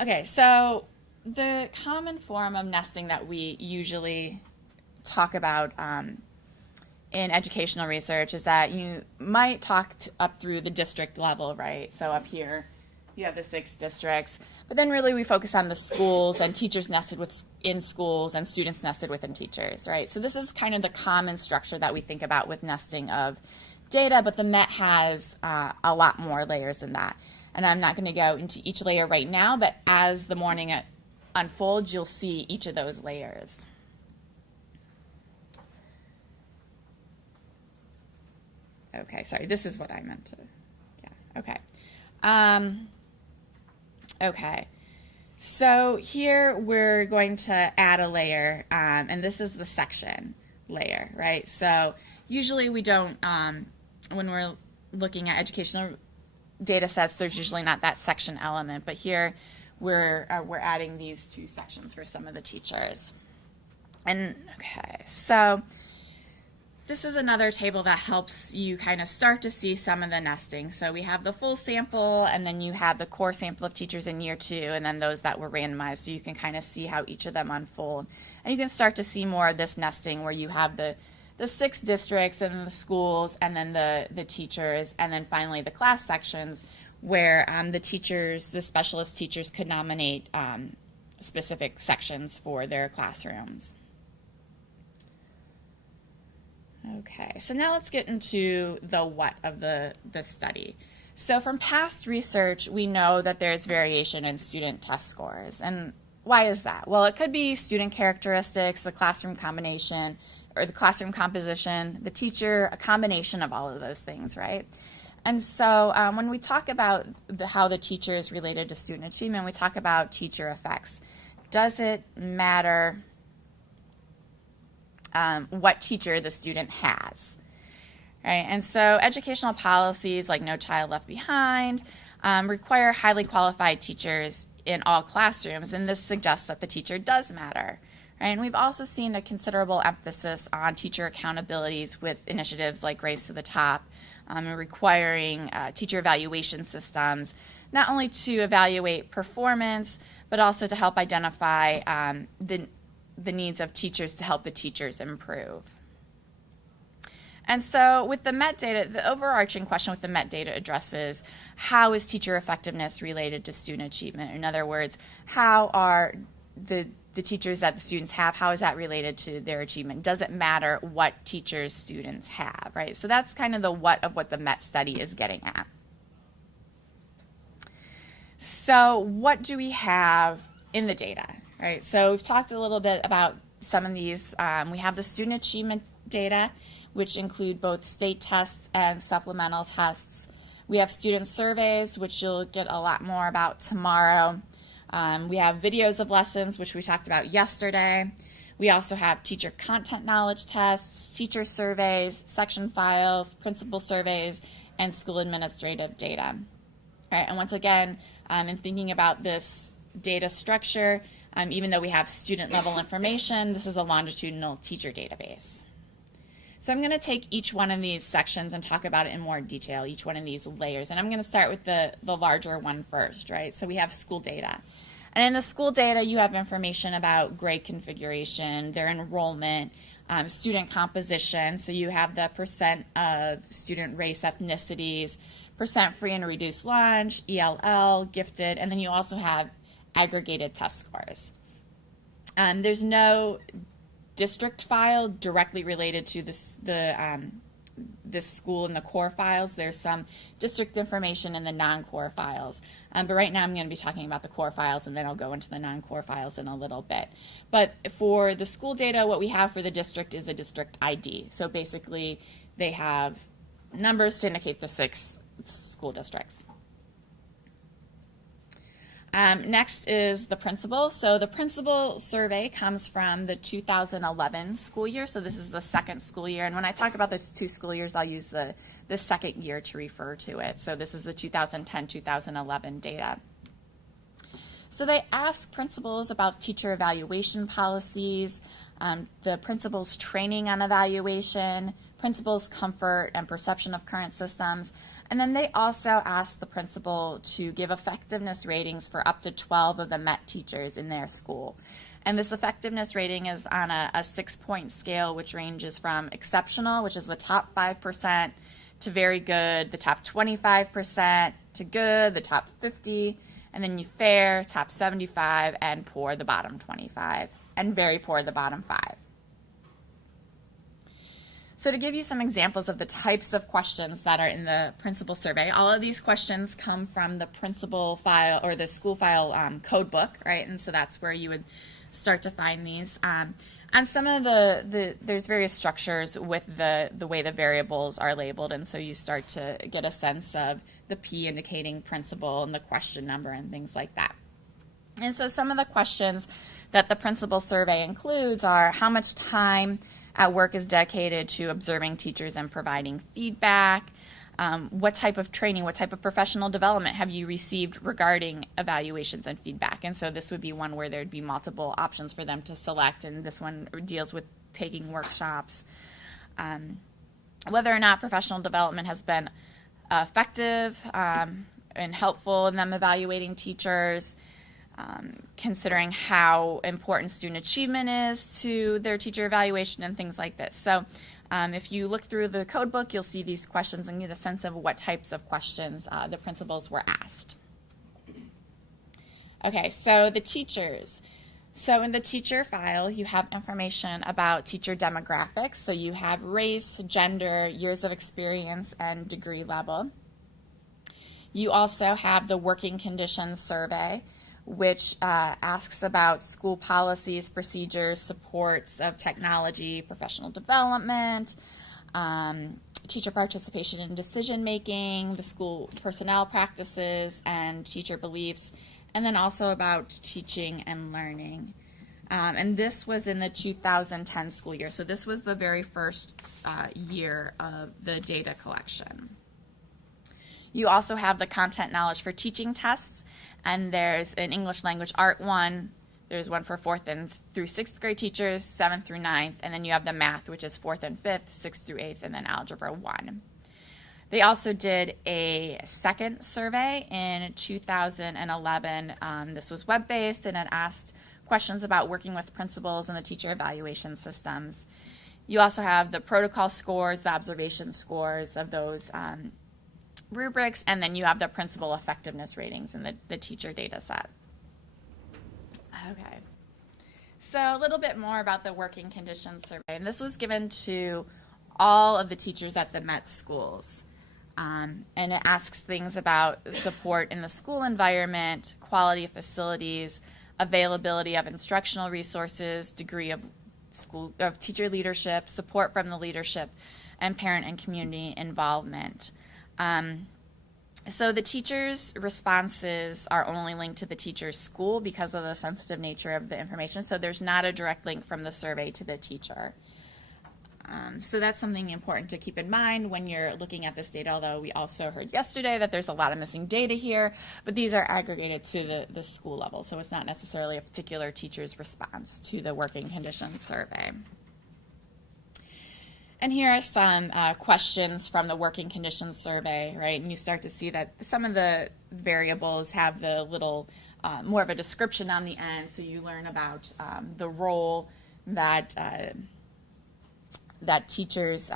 Okay, so the common form of nesting that we usually talk about in educational research is that you might talk up through the district level, right? So up here, you have the 6 districts, but then really we focus on the schools and teachers nested in schools and students nested within teachers, right? So this is kind of the common structure that we think about with nesting of data, but the MET has a lot more layers than that. And I'm not going to go into each layer right now, but as the morning unfolds, you'll see each of those layers. Okay, sorry, this is what I meant to, yeah, okay. Okay, so here we're going to add a layer, and this is the section layer, right? So usually we don't, when we're looking at educational data sets, there's usually not that section element, but here we're adding these 2 sections for some of the teachers. And okay, so this is another table that helps you kind of start to see some of the nesting. So we have the full sample, and then you have the core sample of teachers in year 2, and then those that were randomized, so you can kind of see how each of them unfold. And you can start to see more of this nesting where you have the 6 districts and the schools, and then the teachers, and then finally the class sections where the teachers, the specialist teachers, could nominate specific sections for their classrooms. Okay, so now let's get into the what of the study. So from past research, we know that there's variation in student test scores. And why is that? Well, it could be student characteristics, the classroom combination, or the classroom composition, the teacher, a combination of all of those things, right? And so when we talk about how the teacher is related to student achievement, we talk about teacher effects. Does it matter what teacher the student has, right? And so educational policies like No Child Left Behind require highly qualified teachers in all classrooms, and this suggests that the teacher does matter, right? And we've also seen a considerable emphasis on teacher accountabilities with initiatives like Race to the Top, and requiring teacher evaluation systems, not only to evaluate performance, but also to help identify the needs of teachers to help the teachers improve. And so with the MET data, the overarching question with the MET data addresses how is teacher effectiveness related to student achievement? In other words, how are the teachers that the students have, how is that related to their achievement? Does it matter what teachers students have, right? So that's kind of the what of what the MET study is getting at. So what do we have in the data? Right, so we've talked a little bit about some of these. We have the student achievement data, which include both state tests and supplemental tests. We have student surveys, which you'll get a lot more about tomorrow. We have videos of lessons, which we talked about yesterday. We also have teacher content knowledge tests, teacher surveys, section files, principal surveys, and school administrative data. All right, and once again, in thinking about this data structure, even though we have student level information, this is a longitudinal teacher database. So I'm going to take each one of these sections and talk about it in more detail, each one of these layers. And I'm going to start with the larger one first, right? So we have school data. And in the school data, you have information about grade configuration, their enrollment, student composition. So you have the percent of student race ethnicities, percent free and reduced lunch, ELL, gifted, and then you also have aggregated test scores. There's no district file directly related to this school in the core files. There's some district information in the non-core files. But right now I'm going to be talking about the core files, and then I'll go into the non-core files in a little bit. But for the school data, what we have for the district is a district ID. So basically they have numbers to indicate the 6 school districts. Next is the principal. So the principal survey comes from the 2011 school year. So this is the second school year. And when I talk about those 2 school years, I'll use the second year to refer to it. So this is the 2010-2011 data. So they ask principals about teacher evaluation policies, the principal's training on evaluation, principal's comfort and perception of current systems. And then they also asked the principal to give effectiveness ratings for up to 12 of the MET teachers in their school. And this effectiveness rating is on a 6-point scale, which ranges from exceptional, which is the top 5%, to very good, the top 25%, to good, the top 50, and then you fair, top 75, and poor, the bottom 25, and very poor, the bottom 5. So to give you some examples of the types of questions that are in the principal survey, all of these questions come from the principal file or the school file code book, right? And so that's where you would start to find these. And some of there's various structures with the way the variables are labeled, and so you start to get a sense of the P indicating principal and the question number and things like that. And so some of the questions that the principal survey includes are how much time at work is dedicated to observing teachers and providing feedback, what type of training, what type of professional development have you received regarding evaluations and feedback? And so this would be one where there'd be multiple options for them to select, and this one deals with taking workshops. Whether or not professional development has been effective and helpful in them evaluating teachers, considering how important student achievement is to their teacher evaluation and things like this. So if you look through the code book, you'll see these questions and get a sense of what types of questions the principals were asked. Okay, so the teachers. So in the teacher file, you have information about teacher demographics. So you have race, gender, years of experience, and degree level. You also have the working conditions survey, which asks about school policies, procedures, supports of technology, professional development, teacher participation in decision making, the school personnel practices, and teacher beliefs, and then also about teaching and learning. And this was in the 2010 school year, so this was the very first year of the data collection. You also have the content knowledge for teaching tests, and there's an English language art one. There's one for 4th and through 6th grade teachers, 7th through 9th, and then you have the math, which is 4th and 5th, 6th through 8th, and then algebra 1. They also did a second survey in 2011. This was web-based, and it asked questions about working with principals and the teacher evaluation systems. You also have the protocol scores, the observation scores of those rubrics, and then you have the principal effectiveness ratings in the teacher data set. Okay, so a little bit more about the working conditions survey, and this was given to all of the teachers at the MET schools, and it asks things about support in the school environment, quality of facilities, availability of instructional resources, degree of teacher leadership, support from the leadership, and parent and community involvement. So the teachers' responses are only linked to the teacher's school because of the sensitive nature of the information, so there's not a direct link from the survey to the teacher. So that's something important to keep in mind when you're looking at this data, although we also heard yesterday that there's a lot of missing data here, but these are aggregated to the school level, so it's not necessarily a particular teacher's response to the working conditions survey. And here are some questions from the working conditions survey, right? And you start to see that some of the variables have the little more of a description on the end, so you learn about the role that that teachers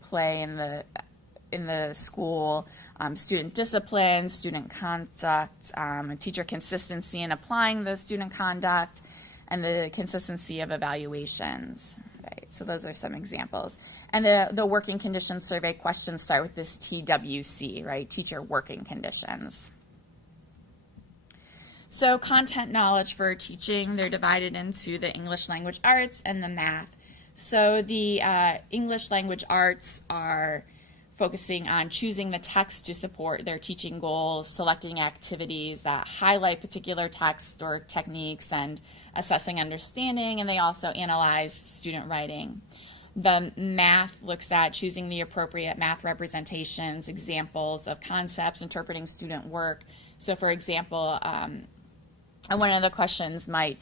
play in the school, student discipline, student conduct, teacher consistency in applying the student conduct, and the consistency of evaluations. Right, so those are some examples. And the working conditions survey questions start with this TWC, right, teacher working conditions. So content knowledge for teaching, they're divided into the English language arts and the math. So the English language arts are focusing on choosing the text to support their teaching goals, selecting activities that highlight particular text or techniques, and assessing understanding, and they also analyze student writing. The math looks at choosing the appropriate math representations, examples of concepts, interpreting student work. So for example, one of the questions might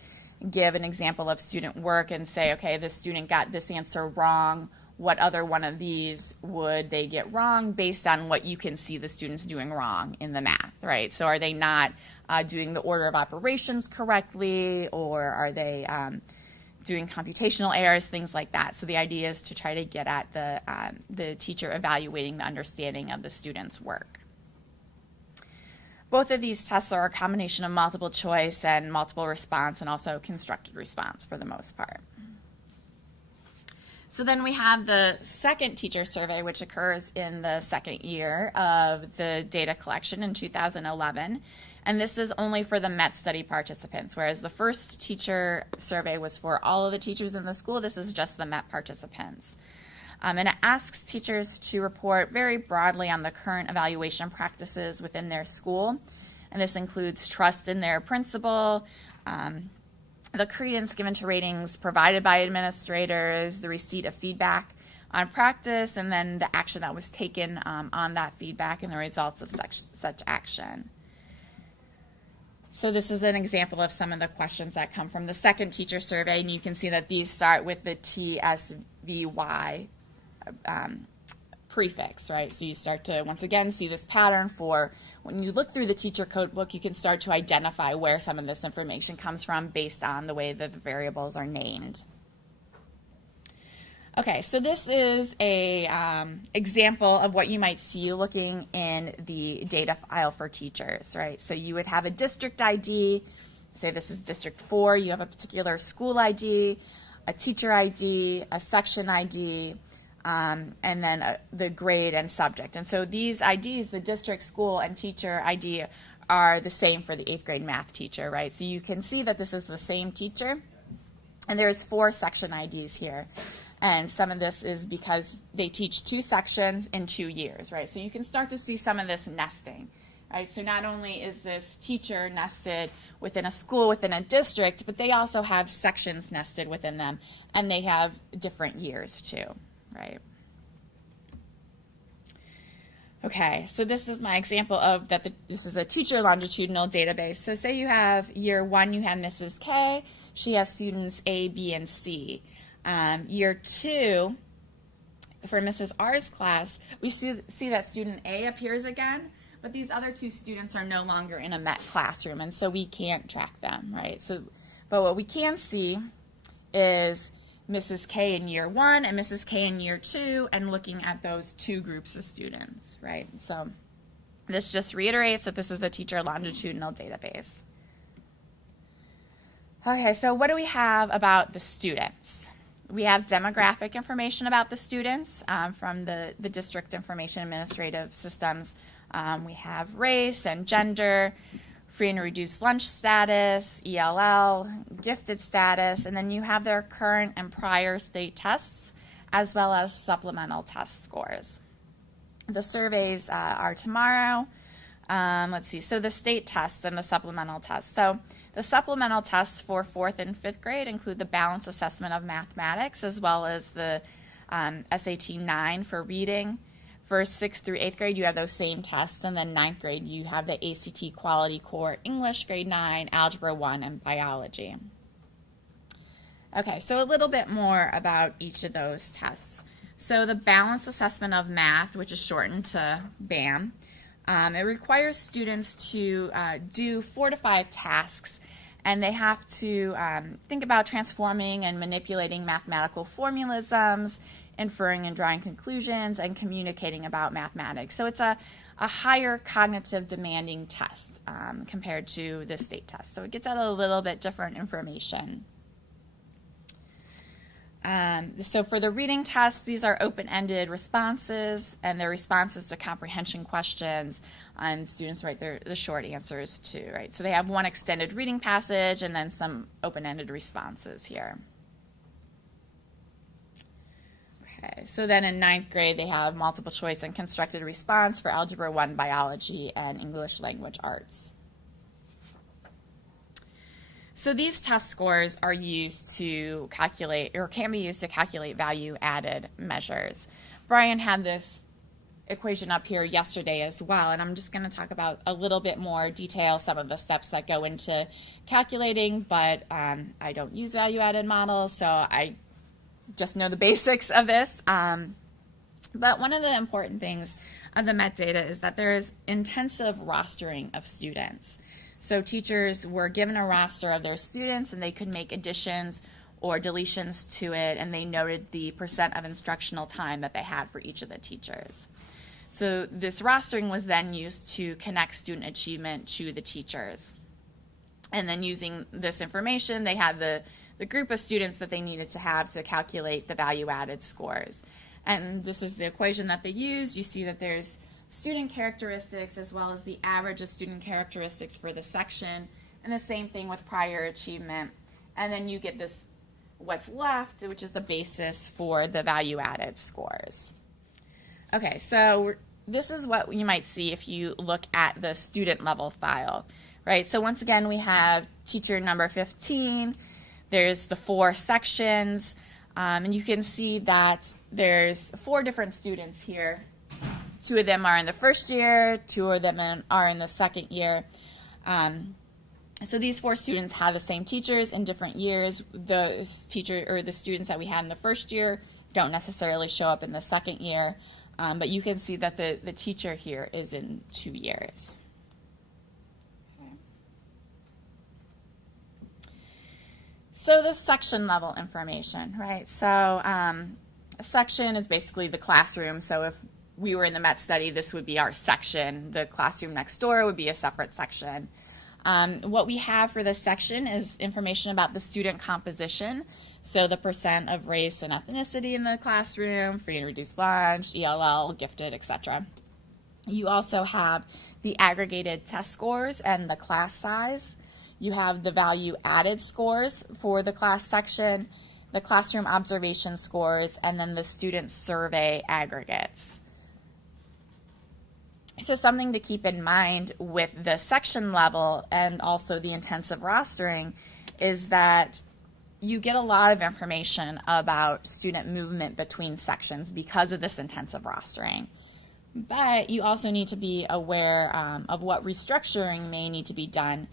give an example of student work and say, okay, this student got this answer wrong. what other one of these would they get wrong based on what you can see the students doing wrong in the math, right? So are they not doing the order of operations correctly, or are they doing computational errors, things like that? So the idea is to try to get at the teacher evaluating the understanding of the student's work. Both of these tests are a combination of multiple choice and multiple response, and also constructed response for the most part. So then we have the second teacher survey, which occurs in the second year of the data collection in 2011. And this is only for the MET study participants, whereas the first teacher survey was for all of the teachers in the school. This is just the MET participants. And it asks teachers to report very broadly on the current evaluation practices within their school. And this includes trust in their principal, the credence given to ratings provided by administrators, the receipt of feedback on practice, and then the action that was taken on that feedback and the results of such action. So this is an example of some of the questions that come from the second teacher survey, and you can see that these start with the TSVY prefix, right? So you start to, once again, see this pattern for when you look through the teacher code book, you can start to identify where some of this information comes from based on the way that the variables are named. Okay, so this is a example of what you might see looking in the data file for teachers, right? So you would have a district ID, say this is District 4, you have a particular school ID, a teacher ID, a section ID, and then the grade and subject. And so these IDs, the district, school, and teacher ID, are the same for the 8th grade math teacher, right? So you can see that this is the same teacher, and there's 4 section IDs here. And some of this is because they teach 2 sections in 2 years, right? So you can start to see some of this nesting, right? So not only is this teacher nested within a school, within a district, but they also have sections nested within them, and they have different years too, right? Okay, so this is my example of that. This is a teacher longitudinal database. So say you have year 1, you have Mrs. K. She has students A, B, and C. Year 2, for Mrs. R's class, we see that student A appears again, but these other 2 students are no longer in a MET classroom, and so we can't track them, right? So, but what we can see is Mrs. K in year 1 and Mrs. K in year 2, and looking at those 2 groups of students, right? So this just reiterates that this is a teacher longitudinal database. Okay, so what do we have about the students? We have demographic information about the students from the district information administrative systems. We have race and gender, free and reduced lunch status, ELL, gifted status, and then you have their current and prior state tests, as well as supplemental test scores. The surveys are tomorrow. Let's see, so the state tests and the supplemental tests. So the supplemental tests for 4th and 5th grade include the balanced assessment of mathematics, as well as the SAT 9 for reading. For 6th through 8th grade, you have those same tests, and then 9th grade, you have the ACT Quality Core English, grade 9, Algebra 1, and Biology. Okay, so a little bit more about each of those tests. So the balanced assessment of math, which is shortened to BAM, it requires students to do 4 to 5 tasks, and they have to think about transforming and manipulating mathematical formalisms, inferring and drawing conclusions, and communicating about mathematics. So it's a higher cognitive demanding test compared to the state test. So it gets at a little bit different information. So for the reading test, these are open-ended responses, and they're responses to comprehension questions, and students write the short answers too, right? So they have one extended reading passage and then some open-ended responses here. Okay, so then in 9th grade, they have multiple choice and constructed response for Algebra 1, Biology, and English Language Arts. So these test scores are used to calculate, or can be used to calculate value-added measures. Brian had this equation up here yesterday as well, and I'm just going to talk about a little bit more detail, some of the steps that go into calculating, but I don't use value-added models, so I just know the basics of this. But one of the important things of the MET data is that there is intensive rostering of students. So teachers were given a roster of their students, and they could make additions or deletions to it, and they noted the percent of instructional time that they had for each of the teachers. So this rostering was then used to connect student achievement to the teachers. And then using this information, they had the group of students that they needed to have to calculate the value-added scores. And this is the equation that they use. You see that there's student characteristics as well as the average of student characteristics for the section, and the same thing with prior achievement. And then you get this, what's left, which is the basis for the value-added scores. Okay, so this is what you might see if you look at the student level file, right? So once again, we have teacher number 15. There's the 4 sections, and you can see that there's 4 different students here. 2 of them are in the first year, 2 of them are in the second year. So these 4 students have the same teachers in different years. The teacher or the students that we had in the first year don't necessarily show up in the second year, but you can see that the teacher here is in 2 years. So the section level information, right? So a section is basically the classroom. So if we were in the MET study, this would be our section. The classroom next door would be a separate section. What we have for this section is information about the student composition. So the percent of race and ethnicity in the classroom, free and reduced lunch, ELL, gifted, etc. You also have the aggregated test scores and the class size. You have the value added scores for the class section, the classroom observation scores, and then the student survey aggregates. So something to keep in mind with the section level and also the intensive rostering is that you get a lot of information about student movement between sections because of this intensive rostering. But you also need to be aware of what restructuring may need to be done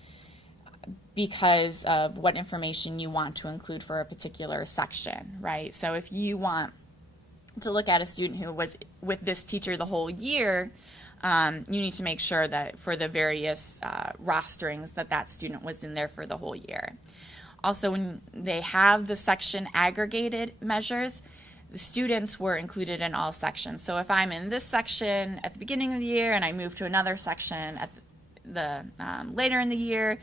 because of what information you want to include for a particular section, right? So if you want to look at a student who was with this teacher the whole year, you need to make sure that for the various rosterings that student was in there for the whole year. Also, when they have the section aggregated measures, the students were included in all sections. So if I'm in this section at the beginning of the year and I move to another section at the later in the year,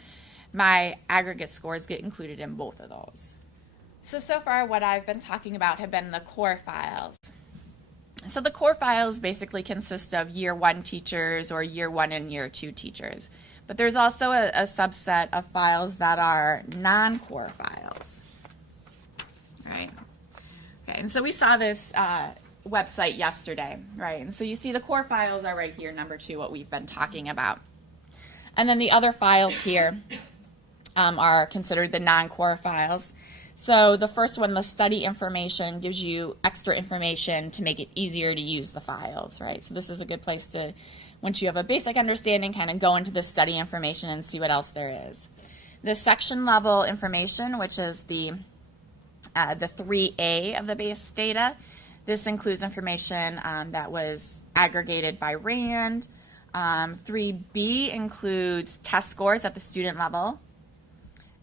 my aggregate scores get included in both of those. So far what I've been talking about have been the core files. So the core files basically consist of year 1 teachers or year 1 and year 2 teachers. But there's also a subset of files that are non-core files. All right. Okay, and so we saw this website yesterday, right? And so you see the core files are right here, number 2, what we've been talking about. And then the other files here are considered the non-core files. So the first one, the study information, gives you extra information to make it easier to use the files, right? So this is a good place to, once you have a basic understanding, kind of go into the study information and see what else there is. The section level information, which is the 3A of the base data, this includes information that was aggregated by RAND. 3B includes test scores at the student level.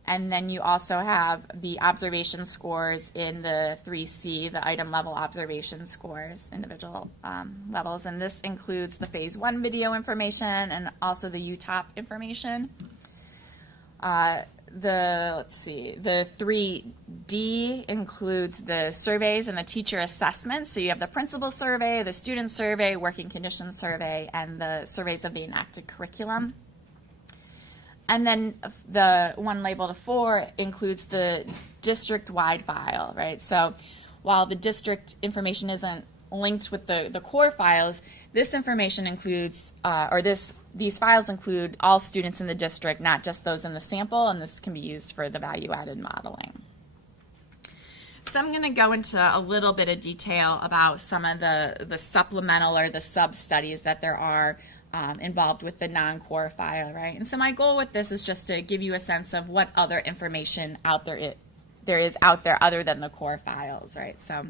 And then you also have the observation scores in the 3C, the item level observation scores, individual levels. And this includes the phase 1 video information and also the UTOP information. The 3D includes the surveys and the teacher assessments. So you have the principal survey, the student survey, working conditions survey, and the surveys of the enacted curriculum. And then the one labeled a 4 includes the district-wide file, right? So while the district information isn't linked with the core files, this information includes, these files include all students in the district, not just those in the sample, and this can be used for the value-added modeling. So I'm going to go into a little bit of detail about some of the supplemental or the sub-studies that there are involved with the non-core file, right? And so my goal with this is just to give you a sense of what other information out there there is out there other than the core files, right? So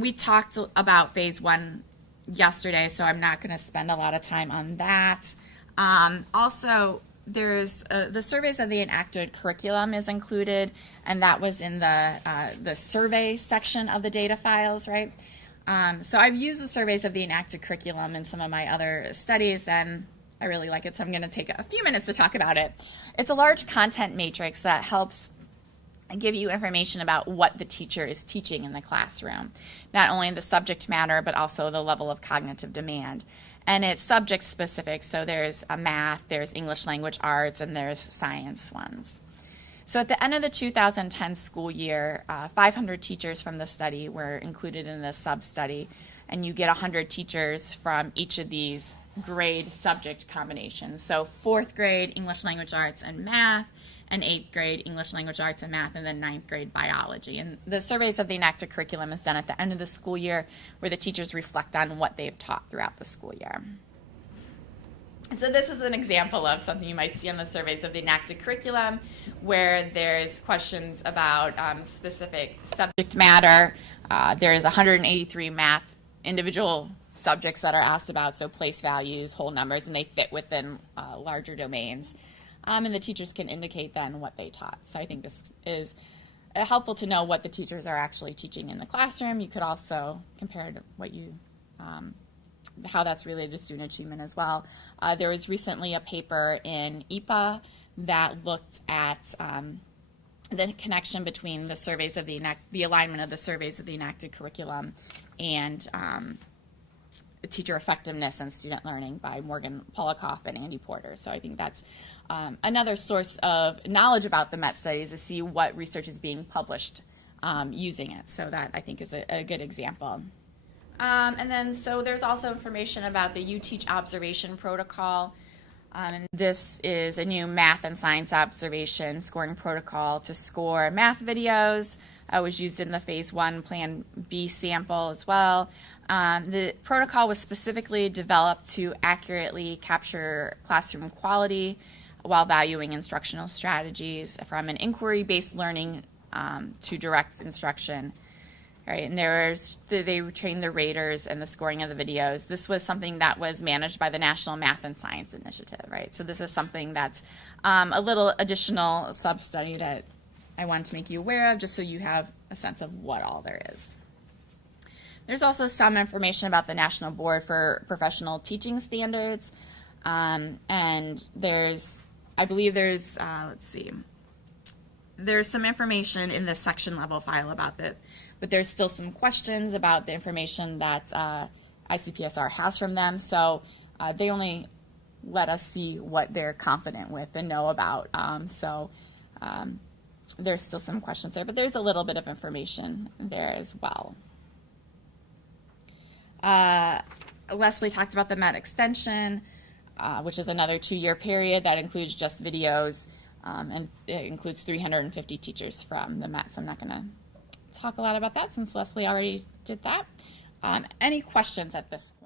we talked about phase 1 yesterday, so I'm not going to spend a lot of time on that. Also, there's the surveys of the enacted curriculum is included, and that was in the survey section of the data files, right? So I've used the surveys of the enacted curriculum in some of my other studies, and I really like it, so I'm going to take a few minutes to talk about it. It's a large content matrix that helps give you information about what the teacher is teaching in the classroom, not only the subject matter, but also the level of cognitive demand. And it's subject specific, so there's math, there's English language arts, and there's science ones. So at the end of the 2010 school year, 500 teachers from the study were included in this sub-study, and you get 100 teachers from each of these grade subject combinations. So 4th grade English language arts and math, and 8th grade English language arts and math, and then 9th grade biology. And the surveys of the enacted curriculum is done at the end of the school year, where the teachers reflect on what they've taught throughout the school year. So this is an example of something you might see on the surveys of the enacted curriculum, where there's questions about specific subject matter. There's 183 math individual subjects that are asked about, so place values, whole numbers, and they fit within larger domains. And the teachers can indicate then what they taught. So I think this is helpful to know what the teachers are actually teaching in the classroom. You could also compare to what you, how that's related to student achievement as well. There was recently a paper in IPA that looked at the connection between the surveys of the alignment of the surveys of the enacted curriculum and teacher effectiveness and student learning by Morgan Polikoff and Andy Porter. So I think that's another source of knowledge about the MET studies, to see what research is being published using it. So that I think is a good example. And then so there's also information about the UTeach observation protocol. And this is a new math and science observation scoring protocol to score math videos. Was used in the phase 1 Plan B sample as well. The protocol was specifically developed to accurately capture classroom quality while valuing instructional strategies from an inquiry-based learning to direct instruction. Right, and they trained the raters and the scoring of the videos. This was something that was managed by the National Math and Science Initiative, right? So this is something that's a little additional sub-study that I wanted to make you aware of, just so you have a sense of what all there is. There's also some information about the National Board for Professional Teaching Standards, and I believe there's some information in the section level file about that, but there's still some questions about the information that ICPSR has from them, so they only let us see what they're confident with and know about. There's still some questions there, but there's a little bit of information there as well. Leslie talked about the MET extension, which is another 2-year period that includes just videos, and it includes 350 teachers from the MET, so I'm not going to talk a lot about that since Leslie already did that. Any questions at this point?